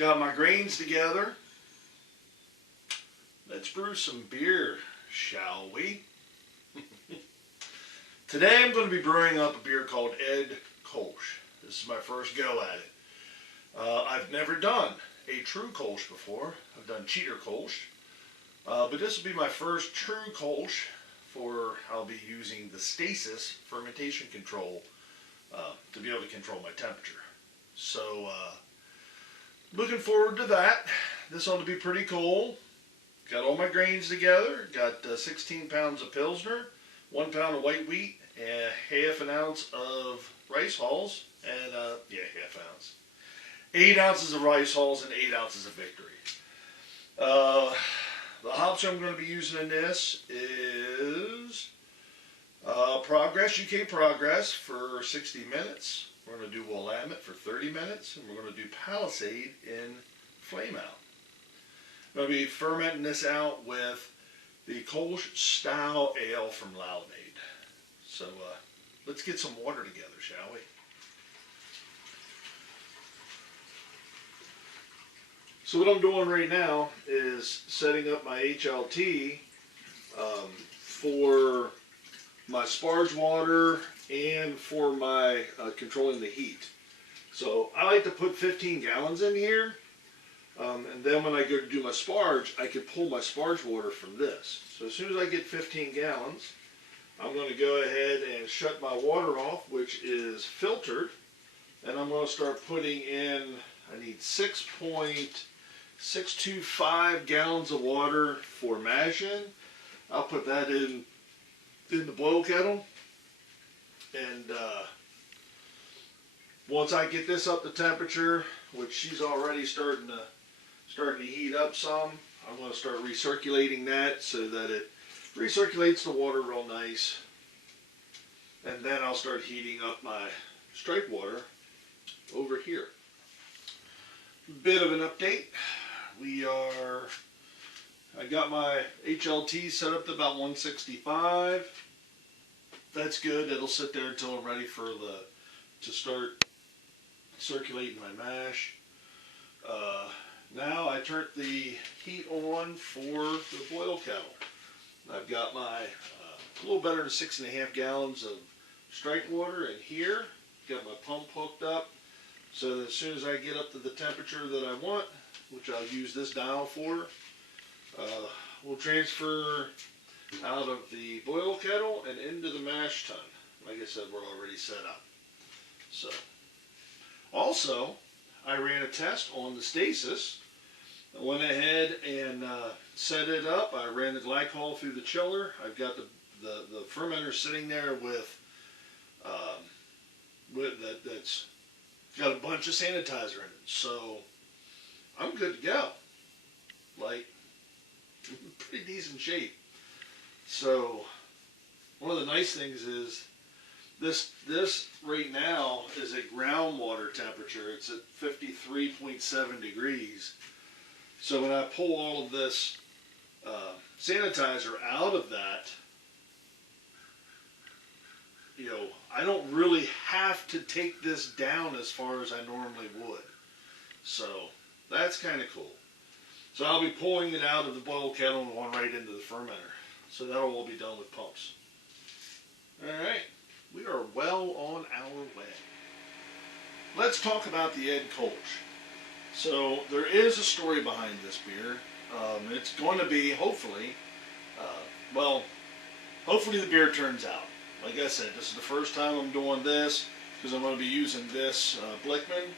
Got my grains together. Let's brew some beer, shall we? Today I'm going to be brewing up a beer called Ed Kolsch. This is my first go at it. I've never done a true Kolsch before. I've done cheater Kolsch. But this will be my first true Kolsch for I'll be using the stasis fermentation control to be able to control my temperature. So looking forward to that. This ought to be pretty cool. Got all my grains together. Got 16 pounds of Pilsner, 1 pound of white wheat, and half an ounce of rice hulls, and half ounce. 8 ounces of rice hulls and 8 ounces of Victory. The hops I'm going to be using in this is Progress, UK Progress for 60 minutes. We're going to do Willamette for 30 minutes, and we're going to do Palisade in Flame Out. I'm going to be fermenting this out with the Kolsch style ale from Loudmade. So let's get some water together, shall we? So what I'm doing right now is setting up my HLT for my sparge water and for my controlling the heat. So I like to put 15 gallons in here, and then when I go to do my sparge, I can pull my sparge water from this. So as soon as I get 15 gallons, I'm going to go ahead and shut my water off, which is filtered, and I'm going to start putting in, I need 6.625 gallons of water for mashing. I'll put that in the boil kettle, and once I get this up to temperature, which she's already starting to heat up some, I'm going to start recirculating that so that it recirculates the water real nice, and then I'll start heating up my strike water over here. Bit of an update. I got my HLT set up to about 165. That's good. It'll sit there until I'm ready to start circulating my mash. Now I turned the heat on for the boil kettle. I've got my a little better than 6.5 gallons of strike water in here. Got my pump hooked up so that as soon as I get up to the temperature that I want, which I'll use this dial for, we'll transfer out of the boil kettle and into the mash tun. Like I said, we're already set up. So, also, I ran a test on the stasis. I went ahead and set it up. I ran the glycol through the chiller. I've got the fermenter sitting there with that's got a bunch of sanitizer in it. So I'm good to go. Like, pretty decent shape. So one of the nice things is this right now is at groundwater temperature. It's at 53.7 degrees. So when I pull all of this sanitizer out of that, I don't really have to take this down as far as I normally would. So that's kind of cool. So I'll be pulling it out of the boil kettle and going right into the fermenter. So that'll all be done with pumps. Alright, we are well on our way. Let's talk about the Ed Kolsch. So there is a story behind this beer. It's going to be, hopefully, hopefully the beer turns out. Like I said, this is the first time I'm doing this because I'm going to be using this Blickman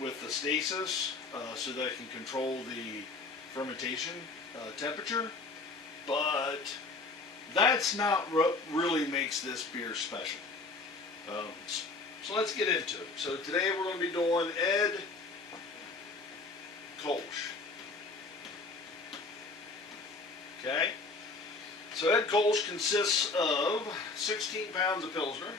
with the stasis so that I can control the fermentation temperature. But that's not what really makes this beer special. So let's get into it. So today we're going to be doing Ed Kolsch. Okay? So Ed Kolsch consists of 16 pounds of Pilsner,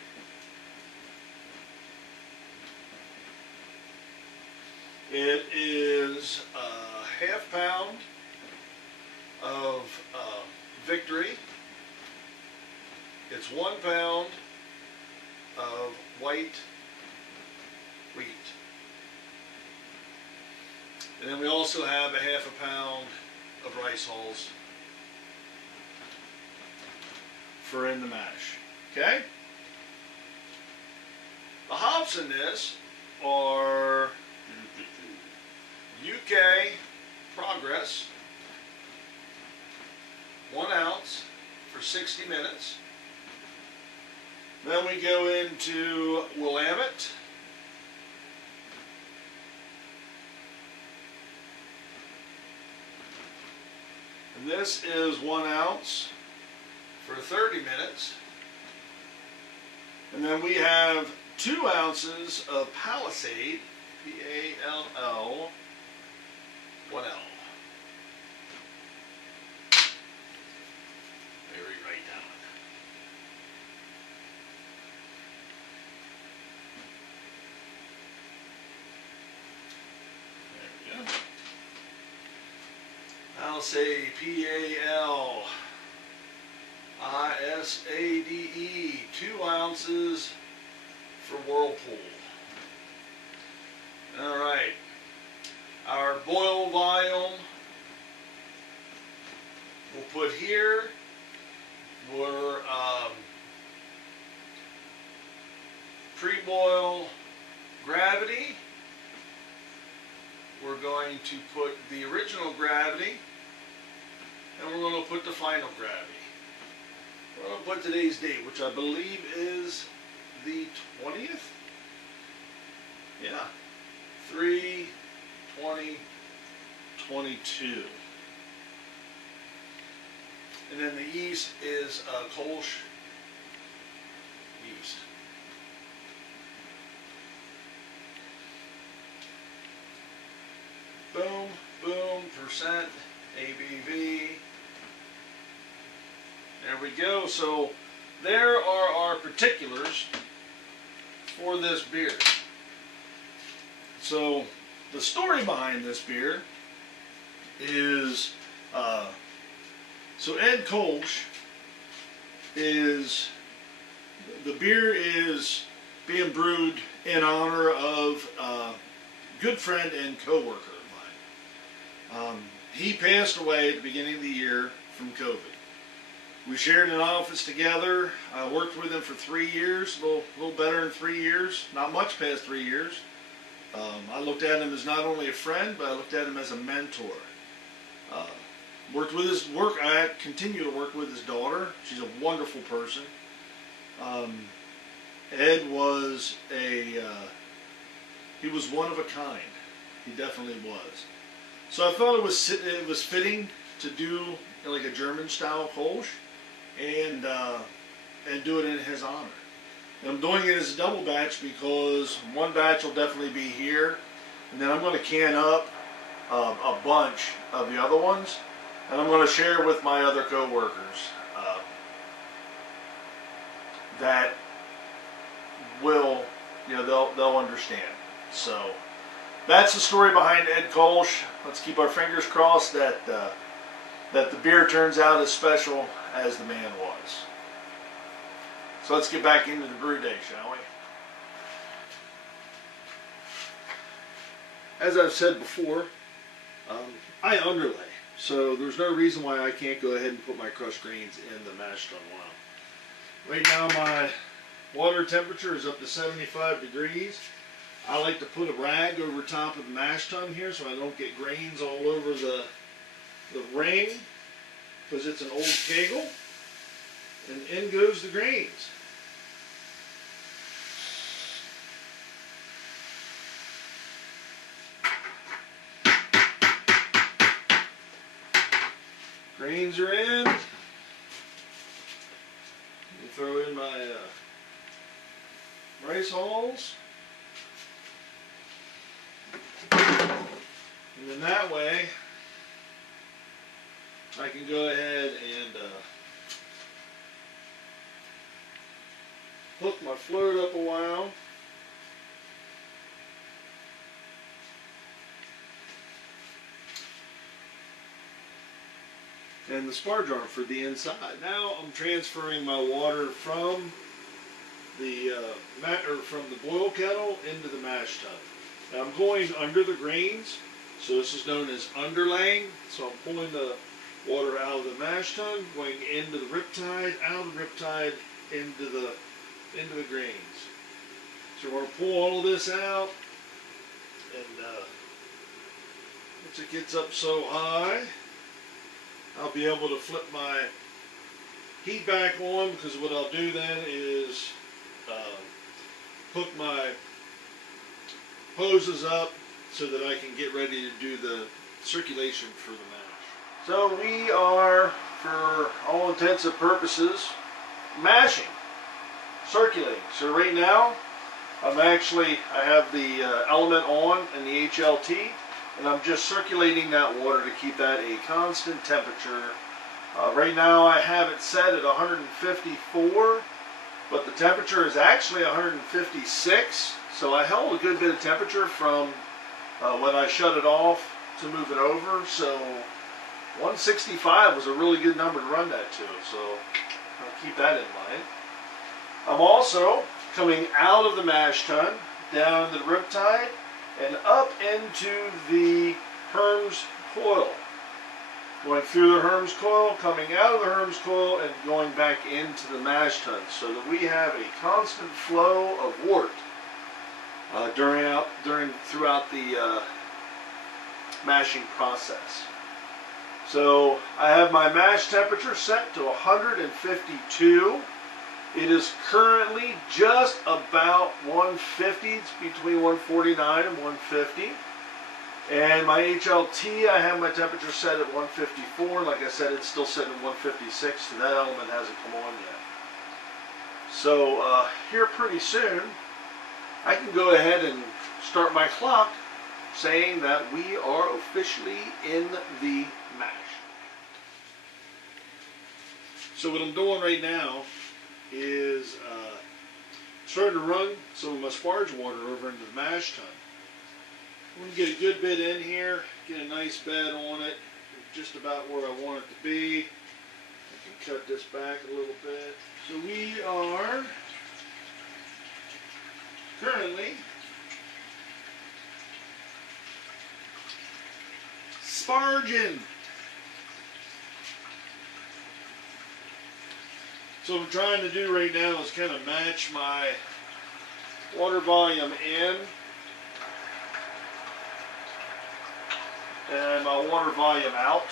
it is a half pound of Victory, it's 1 pound of white wheat, And then we also have a ½ pound of rice hulls for in the mash. Okay? The hops in this are UK Progress, 1 ounce for 60 minutes. Then we go into Willamette, and this is 1 ounce for 30 minutes. And then we have 2 ounces of Palisade, P-A-L-L, 1L. Let me rewrite that one. There we go. I'll say P-A-L-I-S-A-D-E, 2 ounces for Whirlpool. All right. Our boil volume we'll put here. We're pre-boil gravity. We're going to put the original gravity, and we're going to put the final gravity. We're going to put today's date, which I believe is the 20th. Yeah, 3/20/22. And then the yeast is Kolsch yeast. Boom, boom, percent, ABV. There we go. So there are our particulars for this beer. So the story behind this beer is, so Ed Kolsch is, the beer is being brewed in honor of a good friend and co-worker of mine. He passed away at the beginning of the year from COVID. We shared an office together. I worked with him for 3 years, a little better than 3 years, not much past 3 years. I looked at him as not only a friend, but I looked at him as a mentor. Worked with his work. I continue to work with his daughter. She's a wonderful person. Ed was he was one of a kind. He definitely was. So I felt it was fitting to do like a German style Kolsch and do it in his honor. And I'm doing it as a double batch because one batch will definitely be here, and then I'm going to can up a bunch of the other ones, and I'm going to share with my other co-workers that will, they'll understand. So that's the story behind Ed Kolsch. Let's keep our fingers crossed that that the beer turns out as special as the man was. So let's get back into the brew day, shall we? As I've said before, I underlay. So there's no reason why I can't go ahead and put my crushed grains in the mash tun well. Right now my water temperature is up to 75 degrees. I like to put a rag over top of the mash tun here so I don't get grains all over the ring, because it's an old kegel, and in goes the grains. Grains are in. Let me throw in my rice hulls. And then that way I can go ahead and hook my float up a while. And the spar jar for the inside. Now I'm transferring my water from the from the boil kettle into the mash tun. Now I'm going under the grains So this is known as underlaying. So I'm pulling the water out of the mash tun, going into the riptide, out of the riptide, into the grains. So we're going to pull all of this out, and once it gets up so high, I'll be able to flip my heat back on, because what I'll do then is hook my hoses up so that I can get ready to do the circulation for the mash. So we are, for all intents and purposes, mashing, circulating. So right now, I have the element on and the HLT, and I'm just circulating that water to keep that a constant temperature. Right now I have it set at 154, but the temperature is actually 156, so I held a good bit of temperature from when I shut it off to move it over. So 165 was a really good number to run that to, so I'll keep that in mind. I'm also coming out of the mash tun, down the riptide, and up into the Herms coil. Going through the Herms coil, coming out of the Herms coil, and going back into the mash tun, so that we have a constant flow of wort throughout the mashing process. So I have my mash temperature set to 152. It is currently just about 150. It's between 149 and 150. And my HLT, I have my temperature set at 154. Like I said, it's still sitting at 156, so that element hasn't come on yet. So here pretty soon, I can go ahead and start my clock saying that we are officially in the mash. So what I'm doing right now is starting to run some of my sparge water over into the mash tun. I'm going to get a good bit in here, get a nice bed on it, just about where I want it to be. I can cut this back a little bit. So we are currently sparging. So what I'm trying to do right now is kind of match my water volume in and my water volume out.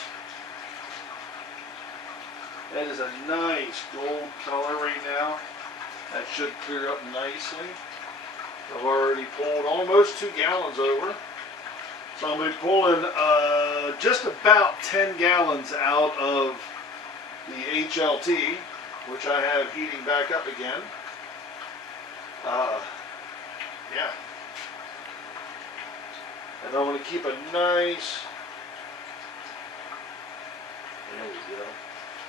That is a nice gold color right now. That should clear up nicely. I've already pulled almost 2 gallons over. So I'm going to be pulling just about 10 gallons out of the HLT, which I have heating back up again. Yeah. And I want to keep a nice, there we go.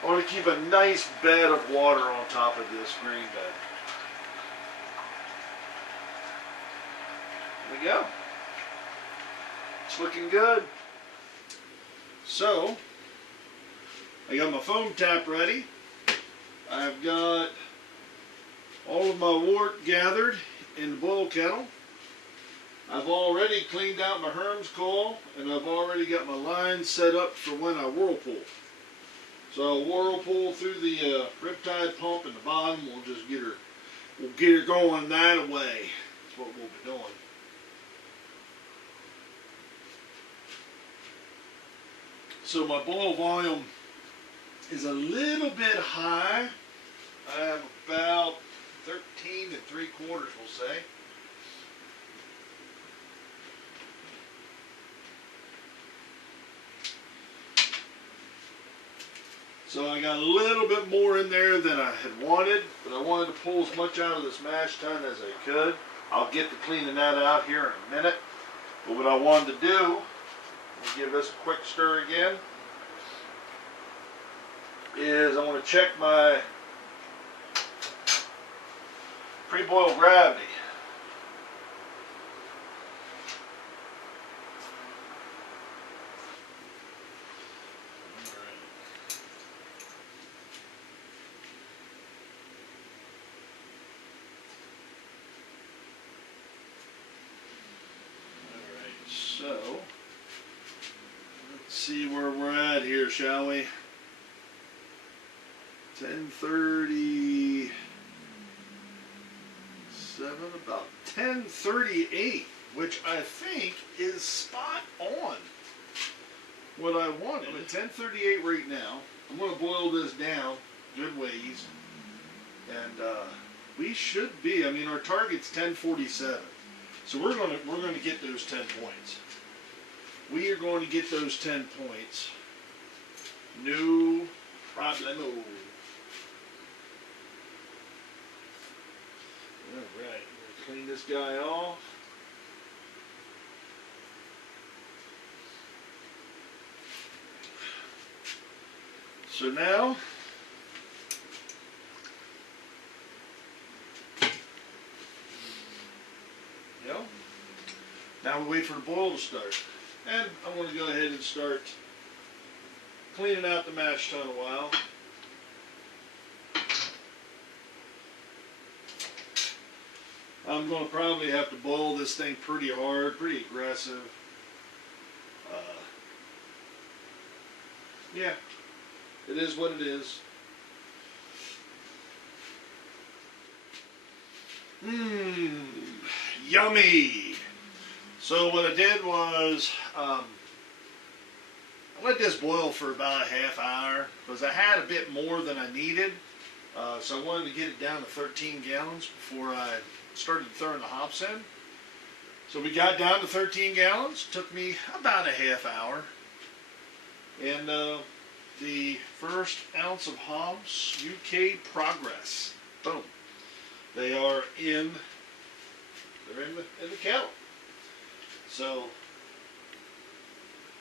I want to keep a nice bed of water on top of this grain bed. There we go. It's looking good. So, I got my foam tap ready. I've got all of my wort gathered in the boil kettle. I've already cleaned out my Herms coil, and I've already got my line set up for when I whirlpool. So I'll whirlpool through the riptide pump in the bottom. We'll get her going that way. That's what we'll be doing. So my boil volume is a little bit high. I have about 13 3/4, we'll say. So I got a little bit more in there than I had wanted, but I wanted to pull as much out of this mash tun as I could. I'll get to cleaning that out here in a minute. But what I wanted to do, give this a quick stir again, is I want to check my pre-boil gravity. So see where we're at here, shall we? 10:37, about 10:38, which I think is spot on what I wanted. I'm at 10:38 right now. I'm going to boil this down good ways, and we should be. I mean, our target's 10:47, so we're going to get those 10 points. We are going to get those 10 points. No problemo. Alright, clean this guy off. So now, now we wait for the boil to start. And I'm going to go ahead and start cleaning out the mash tun a while. I'm going to probably have to boil this thing pretty hard, pretty aggressive. Yeah, it is what it is. Yummy! So what I did was, I let this boil for about a half hour because I had a bit more than I needed. So I wanted to get it down to 13 gallons before I started throwing the hops in. So we got down to 13 gallons. Took me about a half hour. And the first ounce of hops, UK Progress. Boom. They are in the kettle. So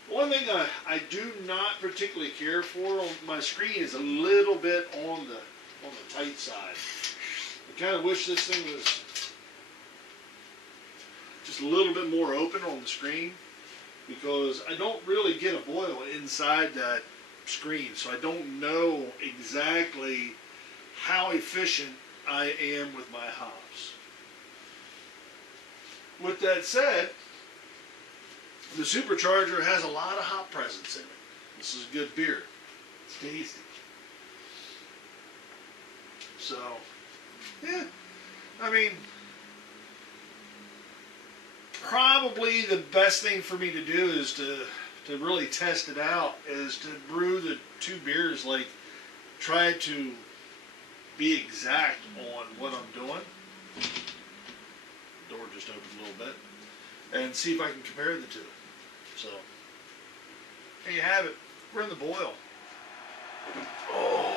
one thing I do not particularly care for on my screen is a little bit on the tight side. I kind of wish this thing was just a little bit more open on the screen, because I don't really get a boil inside that screen, so I don't know exactly how efficient I am with my hops. With that said, the supercharger has a lot of hop presence in it. This is good beer. It's tasty. So, yeah, I mean, probably the best thing for me to do is to really test it out, is to brew the two beers, like try to be exact on what I'm doing. Door just opened a little bit. And see if I can compare the two. So, there you have it. We're in the boil. Oh.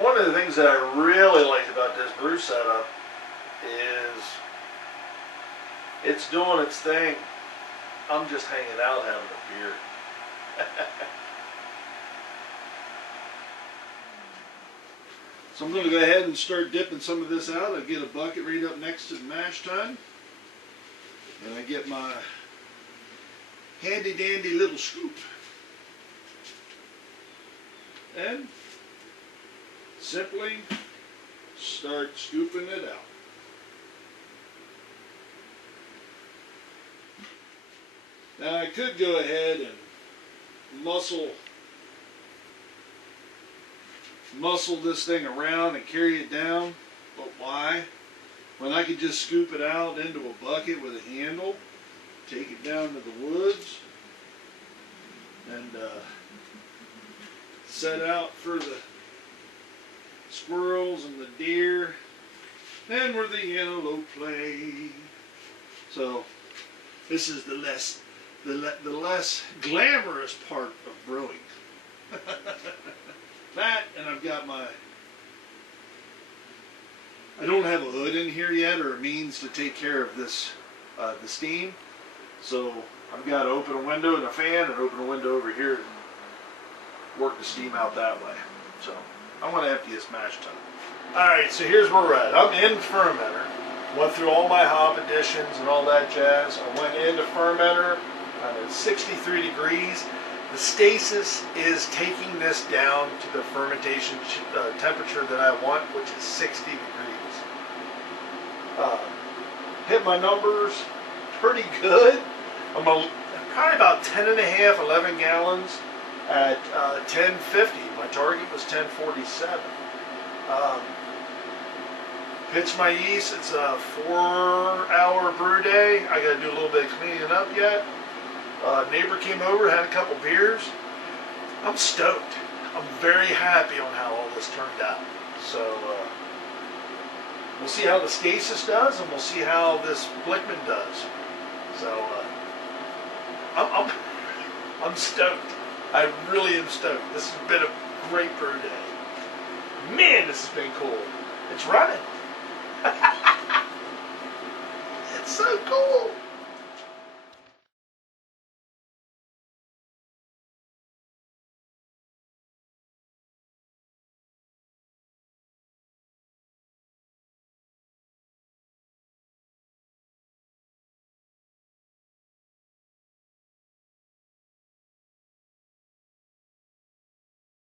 One of the things that I really like about this brew setup is it's doing its thing. I'm just hanging out having a beer. So I'm going to go ahead and start dipping some of this out. I get a bucket right up next to the mash tun, and I get my handy dandy little scoop, and simply start scooping it out. Now I could go ahead and muscle this thing around and carry it down, but why? When I could just scoop it out into a bucket with a handle, take it down to the woods, and set out for the squirrels and the deer, and where the antelope play. So this is the less glamorous part of brewing. That, and I've got I don't have a hood in here yet, or a means to take care of this, the steam. So I've got to open a window and a fan, and open a window over here and work the steam out that way. So I want to empty this mash tun. Alright, so here's where we're at. I'm in fermenter. Went through all my hop additions and all that jazz. I went into fermenter. I'm at 63 degrees. The stasis is taking this down to the fermentation temperature that I want, which is 60 degrees. Hit my numbers pretty good. I'm probably about 10 and a half, 11 gallons at 1050. My target was 1047. Pitch my yeast. It's a 4-hour brew day. I got to do a little bit of cleaning up yet. Neighbor came over, had a couple beers. I'm stoked. I'm very happy on how all this turned out. So we'll see how the stasis does, and we'll see how this Blickman does. So I'm stoked. I really am stoked. This has been a great brew day. Man, this has been cool. It's running. It's so cool.